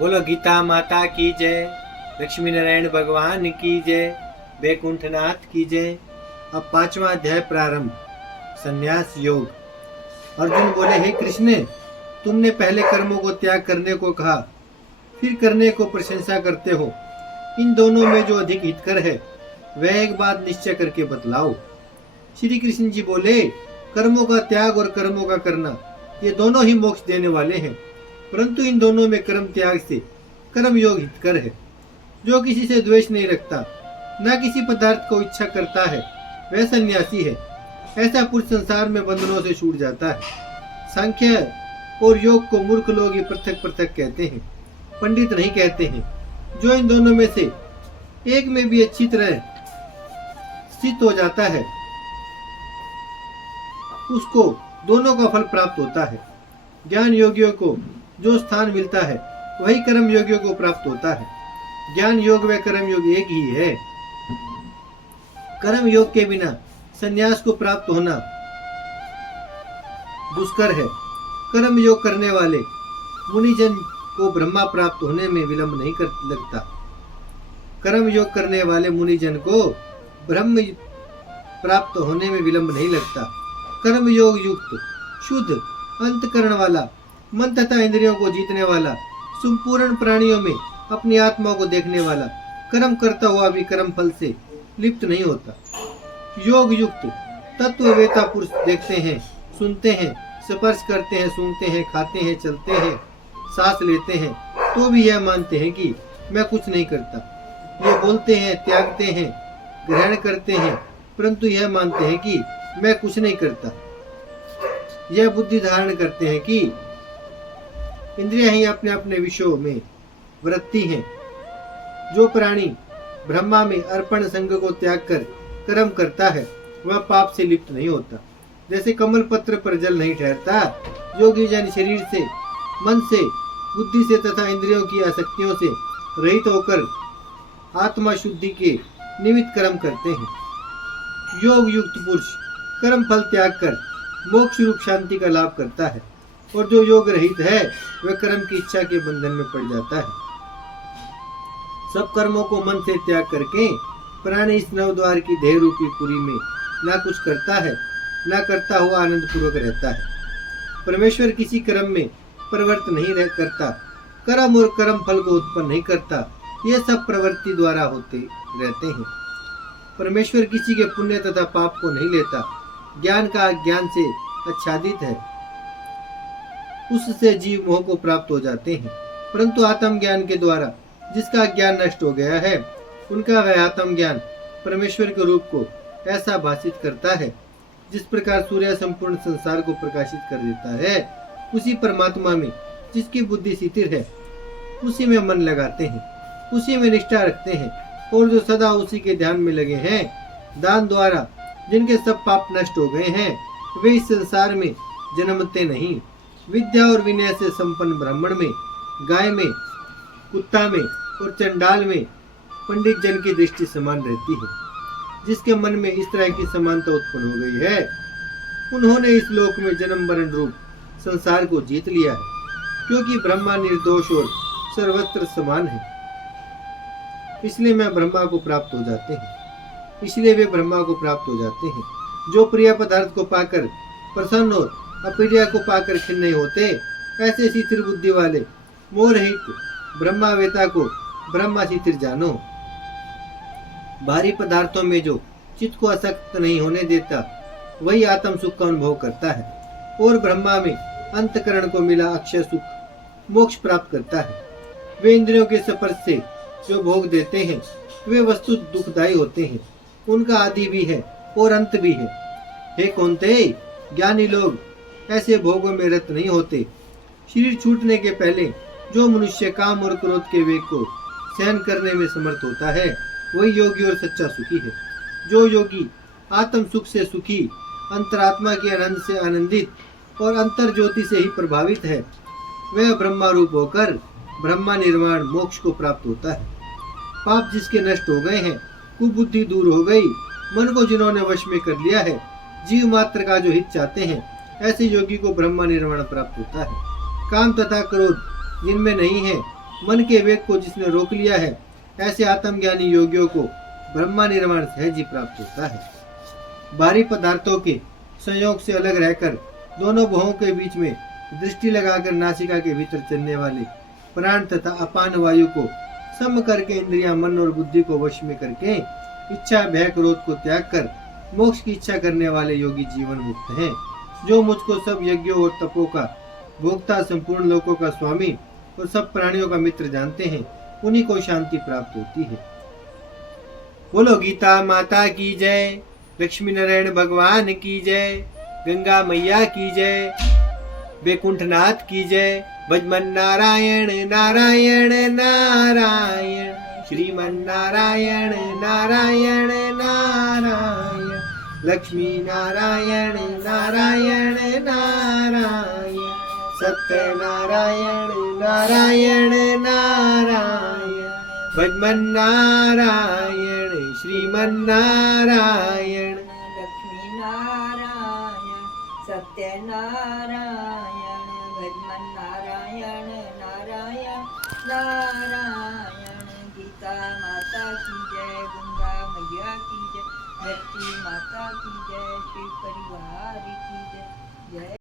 बोलो गीता माता की जय, लक्ष्मी नारायण भगवान की जय, वैकुंठनाथ की जय। अब 5वां अध्याय प्रारंभ। संन्यास योग। अर्जुन बोले, हे कृष्ण, तुमने पहले कर्मों को त्याग करने को कहा, फिर करने को प्रशंसा करते हो। इन दोनों में जो अधिक हितकर है वह एक बात निश्चय करके बतलाओ। श्री कृष्ण जी बोले, कर्मों का त्याग और कर्मों का करना ये दोनों ही मोक्ष देने वाले हैं, परंतु इन दोनों में कर्म त्याग से कर्म योग हितकर है। जो किसी से द्वेष नहीं रखता, न किसी पदार्थ को इच्छा करता है, वह सन्यासी है। ऐसा पुरुष संसार में बंधनों से छूट जाता है। सांख्य और योग को मूर्ख लोग ही पृथक पृथक कहते हैं, पंडित नहीं कहते हैं। जो इन दोनों में से एक में भी अच्छी तरह स्थित हो जाता है, उसको दोनों का फल प्राप्त होता है। ज्ञान योगियों को जो स्थान मिलता है वही कर्म योगियों को प्राप्त होता है। ज्ञान योग व कर्म योग एक ही है। कर्म योग के बिना संन्यास को प्राप्त होना दुष्कर है। कर्म योग करने वाले मुनिजन को ब्रह्मा प्राप्त होने में विलंब नहीं लगता। कर्म योग करने वाले मुनिजन को ब्रह्म प्राप्त होने में विलंब नहीं लगता। कर्म योग युक्त शुद्ध अंतकरण वाला, मन तथा इंद्रियों को जीतने वाला, संपूर्ण प्राणियों में अपनी आत्मा को देखने वाला, कर्म करता हुआ भी कर्म फल से लिप्त नहीं होता। योग युक्त तत्ववेता पुरुष देखते हैं, सुनते हैं, स्पर्श करते हैं, सूंघते हैं, खाते हैं, चलते हैं, सांस लेते हैं, तो भी यह मानते हैं कि मैं कुछ नहीं करता। ये बोलते हैं, त्यागते हैं, ग्रहण करते हैं, परंतु यह मानते हैं कि मैं कुछ नहीं करता। यह बुद्धि धारण करते हैं कि इंद्रियां ही अपने अपने विषयों में वृत्ति हैं। जो प्राणी ब्रह्मा में अर्पण संग को त्याग कर कर्म करता है वह पाप से लिप्त नहीं होता। जैसे कमल पत्र पर जल नहीं ठहरता, योगी जन शरीर से, मन से, बुद्धि से तथा इंद्रियों की आसक्तियों से रहित होकर आत्मा शुद्धि के निमित्त कर्म करते हैं। योग युक्त पुरुष कर्म फल त्याग कर मोक्ष रूप शांति का लाभ करता है, और जो योग रहित है वह कर्म की इच्छा के बंधन में पड़ जाता है। सब कर्मों को मन से त्याग करके प्राणी इस नवद्वार की देह रूपी पुरी में ना कुछ करता है, ना करता हुआ आनंद पूर्वक रहता है। परमेश्वर किसी कर्म में प्रवृत्त नहीं करता, कर्म और कर्म फल को उत्पन्न नहीं करता। ये सब प्रवृत्ति द्वारा होते रहते हैं। परमेश्वर किसी के पुण्य तथा पाप को नहीं लेता। ज्ञान का अज्ञान से आच्छादित है, उससे जीव मोह को प्राप्त हो जाते हैं, परंतु आत्म ज्ञान के द्वारा जिसका ज्ञान नष्ट हो गया है, उनका वह आत्म ज्ञान परमेश्वर के रूप को ऐसा भाषित करता है। जिस प्रकार सूर्य संपूर्ण संसार को प्रकाशित कर देता है, उसी परमात्मा में जिसकी बुद्धि शिथिल है, उसी में मन लगाते हैं, उसी में निष्ठा रखते हैं, और जो सदा उसी के ध्यान में लगे हैं, दान द्वारा जिनके सब पाप नष्ट हो गए हैं, वे इस संसार में जन्मते नहीं। विद्या और विनय से संपन्न ब्राह्मण में, गाय में, कुत्ता में और चंडाल में पंडित जन की दृष्टि समान रहती है। जिसके मन में इस तरह की समानता उत्पन्न हो गई है, उन्होंने इस लोक में जन्म मरण रूप संसार को जीत लिया है, क्योंकि ब्रह्मा निर्दोष और सर्वत्र समान है। इसलिए वे ब्रह्मा को प्राप्त हो जाते हैं। जो प्रिय पदार्थ को पाकर प्रसन्न और अप्रिय को पाकर खिन्न नहीं होते, ऐसे शिथिल बुद्धि वाले मोहरहित ब्रह्मावेता को ब्रह्मा शिथिल जानो। भारी पदार्थों में जो चित्त को आसक्त नहीं होने देता, वही आत्म सुख का अनुभव करता है, और ब्रह्मा में अंतकरण को मिला अक्षय सुख मोक्ष प्राप्त करता है। वे इंद्रियों के स्पर्श से जो भोग देते हैं, वे वस्तु दुखदायी होते हैं। उनका आदि भी है और अंत भी है। हे कौन्ते, ज्ञानी लोग ऐसे भोगों में रत नहीं होते। शरीर छूटने के पहले जो मनुष्य काम और क्रोध के वेग को सहन करने में समर्थ होता है, वही योगी और सच्चा सुखी है। जो योगी आत्म सुख से सुखी, अंतरात्मा के आनंद से आनंदित और अंतर ज्योति से ही प्रभावित है, वह ब्रह्मा रूप होकर ब्रह्मा निर्वाण मोक्ष को प्राप्त होता है। पाप जिसके नष्ट हो गए हैं, कुबुद्धि दूर हो गई, मन को जिन्होंने वश में कर लिया है, जीव मात्र का जो हित चाहते हैं, ऐसे योगी को ब्रह्मा निर्वाण प्राप्त होता है। काम तथा क्रोध जिनमें नहीं है, मन के वेग को जिसने रोक लिया है, ऐसे आत्मज्ञानी योगियों को ब्रह्मा निर्वाण सहज ही प्राप्त होता है। बाहरी पदार्थों के संयोग से अलग रहकर दोनों भवों के बीच में दृष्टि लगाकर नासिका के भीतर चलने वाले प्राण तथा अपान वायु को सम करके इंद्रियां, मन और बुद्धि को वश में करके इच्छा, भय, क्रोध को त्याग कर मोक्ष की इच्छा करने वाले योगी जीवन मुक्त हैं। जो मुझको सब यज्ञों और तपों का भोक्ता, संपूर्ण लोकों का स्वामी और सब प्राणियों का मित्र जानते हैं, उन्हीं को शांति प्राप्त होती है। बोलो गीता माता की जय, लक्ष्मी नारायण भगवान की जय, गंगा मैया की जय, वैकुंठनाथ की जय। भजमन नारायण नारायण नारायण, श्रीमन नारायण नारायण नारायण, लक्ष्मी नारायण नारायण नारायण, सत्य नारायण नारायण नारायण, भजमन नारायण श्रीमन नारायण, लक्ष्मी नारायण सत्यनारायण, भजमन नारायण नारायण नारायण। गीता माता की जय, गंगा मैया की जय, धरती माता की जय, शिव परिवार की जय। जय